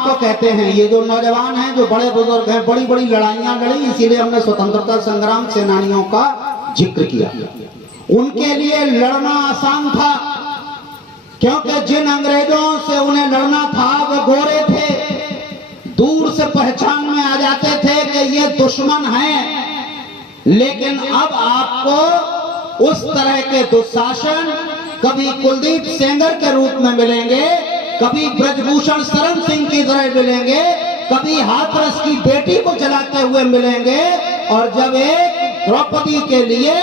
आपको कहते हैं, ये जो नौजवान हैं, जो बड़े बुजुर्ग हैं, बड़ी बड़ी लड़ाइयां लड़ी, इसीलिए हमने स्वतंत्रता संग्राम सेनानियों का जिक्र किया। उनके लिए लड़ना आसान था, क्योंकि जिन अंग्रेजों से उन्हें लड़ना था वो गोरे थे, दूर से पहचान में आ जाते थे कि ये दुश्मन हैं। लेकिन अब आपको उस तरह के दुशासन कभी कुलदीप सेंगर के रूप में मिलेंगे, कभी ब्रजभूषण शरण सिंह की तरह मिलेंगे, कभी हाथरस की बेटी को जलाते हुए मिलेंगे। और जब एक द्रौपदी के लिए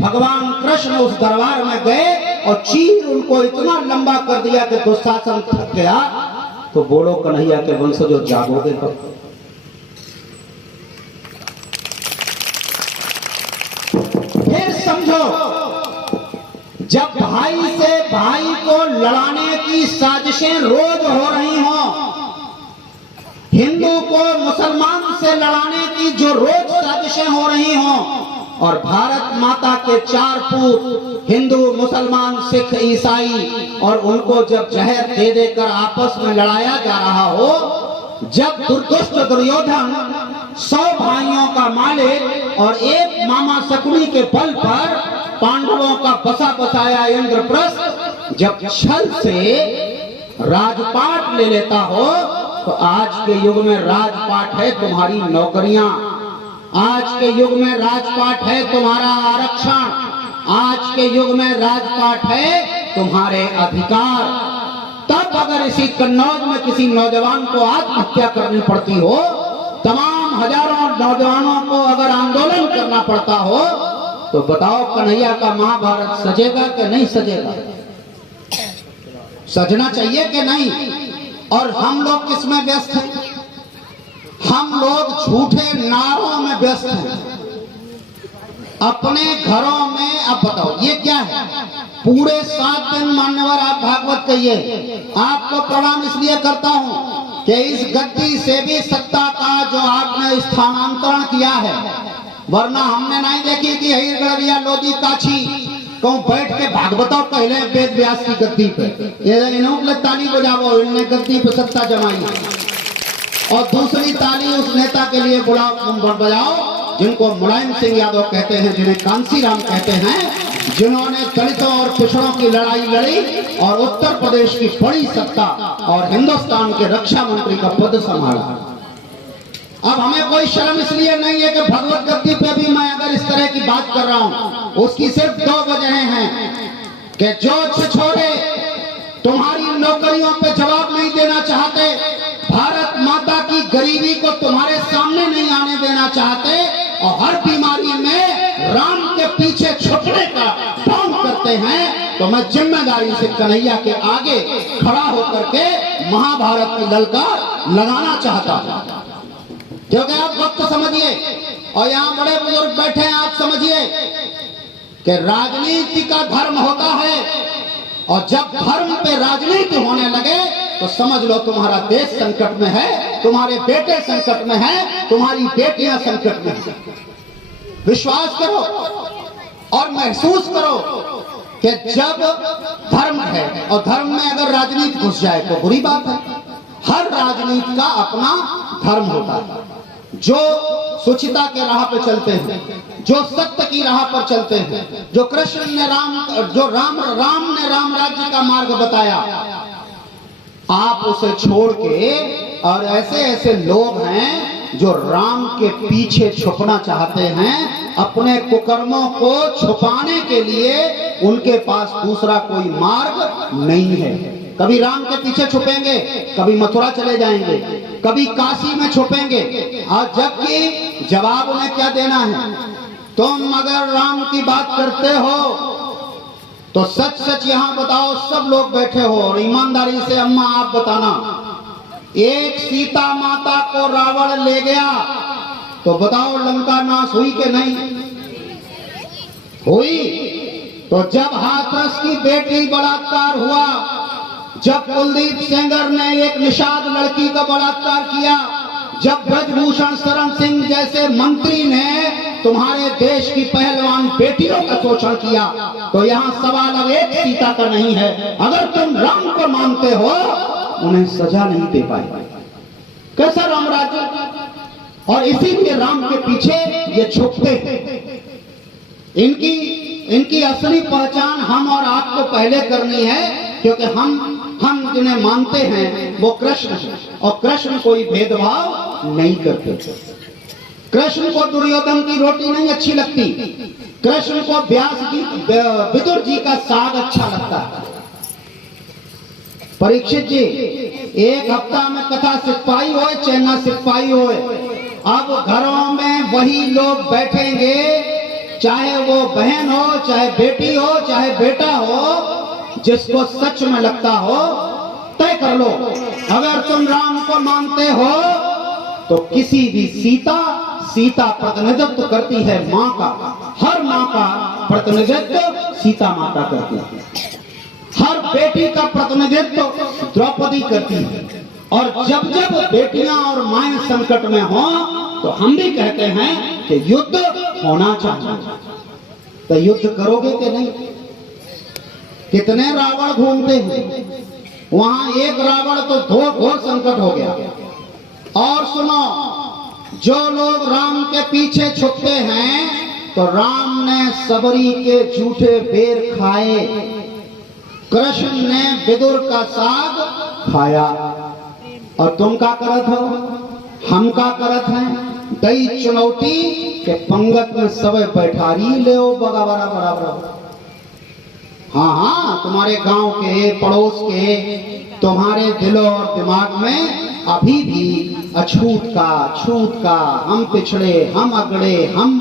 भगवान कृष्ण उस दरबार में गए और चीर उनको इतना लंबा कर दिया कि दुशासन थक गया, तो बोलो कन्हैया के वंशजों, जागोगे कब? फिर समझो, जब भाई से भाई को लड़ाने की साजिशें रोज हो रही हों, हिंदू को मुसलमान से लड़ाने की जो रोज साजिशें हो रही हों, और भारत माता के 4 पूत हिंदू, मुसलमान, सिख, ईसाई, और उनको जब जहर दे देकर आपस में लड़ाया जा रहा हो, जब दुर्दुष्ट दुर्योधन 100 भाइयों का मालिक और एक मामा शकुनी के बल पर पांडवों का बसा बसाया इंद्रप्रस्थ जब छल से राजपाट ले लेता हो, तो आज के युग में राजपाट है तुम्हारी नौकरियां, आज के युग में राजपाट है तुम्हारा आरक्षण, आज के युग में राजपाट है तुम्हारे अधिकार। तब अगर इसी कन्नौज में किसी नौजवान को आत्महत्या करनी पड़ती हो, तमाम हजारों नौजवानों को अगर आंदोलन करना पड़ता हो, तो बताओ कन्हैया का महाभारत सजेगा कि नहीं सजेगा? सजना चाहिए कि नहीं? और हम लोग किसमें व्यस्त हैं? हम लोग झूठे नारों में व्यस्त हैं, अपने घरों में। अब बताओ ये क्या है? पूरे 7 दिन मान्यवर आप भागवत कहिए, आपको प्रणाम इसलिए करता हूं कि इस गद्दी से भी सत्ता का जो आपने स्थानांतरण किया है, वरना हमने नहीं देखी कि हिरगढ़िया लोधी काछी कहूं बैठ के भागवतों कहले वेद व्यास की गद्दी पे, ये इन्होंने ताली बजाओ, इन्होंने गद्दी पे सत्ता जमाई, और दूसरी ताली उस नेता के लिए बजाओ जिनको मुलायम सिंह यादव कहते हैं, जिन्हें कांसीराम कहते हैं, जिन्होंने दलितों और पिछड़ों की लड़ाई लड़ी और उत्तर प्रदेश की बड़ी सत्ता और हिंदुस्तान के रक्षा मंत्री का पद संभाला। अब हमें कोई शर्म इसलिए नहीं है कि भगवत गद्दी पे भी मैं अगर इस तरह की बात कर रहा हूं, उसकी सिर्फ 2 वजहें हैं कि जो छिछोरे तुम्हारी नौकरियों पे जवाब नहीं देना चाहते, भारत माता की गरीबी को तुम्हारे सामने नहीं आने देना चाहते, और हर बीमारी में राम के पीछे छुपने का ढोंग करते हैं, तो मैं जिम्मेदारी से कन्हैया के आगे खड़ा होकर के महाभारत की ललकार लगाना चाहता हूं। क्योंकि आप वक्त समझिए, और यहाँ बड़े बुजुर्ग बैठे हैं, आप समझिए कि राजनीति का धर्म होता है, और जब धर्म पे राजनीति होने लगे तो समझ लो तुम्हारा देश संकट में है, तुम्हारे बेटे संकट में है, तुम्हारी बेटियां संकट में है। विश्वास करो और महसूस करो कि जब धर्म है और धर्म में अगर राजनीति घुस जाए तो बुरी बात है। हर राजनीति का अपना धर्म होता है। जो सुचिता के राह पे चलते हैं, जो सत्य की राह पर चलते हैं, जो कृष्ण ने राम ने राम राज्य का मार्ग बताया, आप उसे छोड़ के, और ऐसे ऐसे लोग हैं जो राम के पीछे छुपना चाहते हैं, अपने कुकर्मों को छुपाने के लिए उनके पास दूसरा कोई मार्ग नहीं है। कभी राम के पीछे छुपेंगे, कभी मथुरा चले जाएंगे, कभी काशी में छुपेंगे, और जबकि जवाब उन्हें क्या देना है? तुम अगर राम की बात करते हो तो सच सच यहाँ बताओ, सब लोग बैठे हो, और ईमानदारी से अम्मा आप बताना, एक सीता माता को रावण ले गया तो बताओ लंका नाश हुई कि नहीं हुई? तो जब हाथरस की बेटी बलात्कार हुआ, जब कुलदीप सेंगर ने एक निषाद लड़की का बलात्कार किया, जब ब्रजभूषण शरण सिंह जैसे मंत्री ने तुम्हारे देश की पहलवान बेटियों का शोषण किया, तो यहाँ सवाल अब एक सीता का नहीं है। अगर तुम राम को मानते हो, उन्हें सजा नहीं दे पाए, कैसा राम राज्य, और इसी के राम के पीछे ये छुपते हैं। इनकी असली पहचान हम और आपको पहले करनी है, क्योंकि हम जिन्हें मानते हैं वो कृष्ण है, और कृष्ण कोई भेदभाव नहीं करते। कृष्ण को दुर्योधन की रोटी नहीं अच्छी लगती, कृष्ण को विदुर जी का साग अच्छा लगता है। परीक्षित जी, एक हफ्ता में कथा सिपाही हो चाहे ना सिपाही हो, अब घरों में वही लोग बैठेंगे, चाहे वो बहन हो, चाहे बेटी हो, चाहे बेटा हो, जिसको सच में लगता हो तय कर लो। अगर तुम राम को मानते हो तो किसी भी सीता प्रतिनिधित्व करती है माँ का, हर माँ का प्रतिनिधित्व सीता माता करती है, हर बेटी का प्रतिनिधित्व द्रौपदी करती है। और जब जब बेटियां और माएं संकट में हो तो हम भी कहते हैं कि युद्ध होना चाहिए। तो युद्ध करोगे कि नहीं? कितने रावण घूमते हैं, वहां एक रावण तो दो घोर संकट हो गया। और सुनो, जो लोग राम के पीछे छुपते हैं, तो राम ने सबरी के झूठे बेर खाए, कृष्ण ने विदुर का साग खाया, और तुम का करत हो, हम का करत हैं? दई चुनौती के पंगत में सब बैठारी ले बराबर बराबर। हाँ, तुम्हारे गांव के, पड़ोस के, तुम्हारे दिलों और दिमाग में अभी भी अछूत का, छूत का, हम पिछड़े, हम अगड़े, हम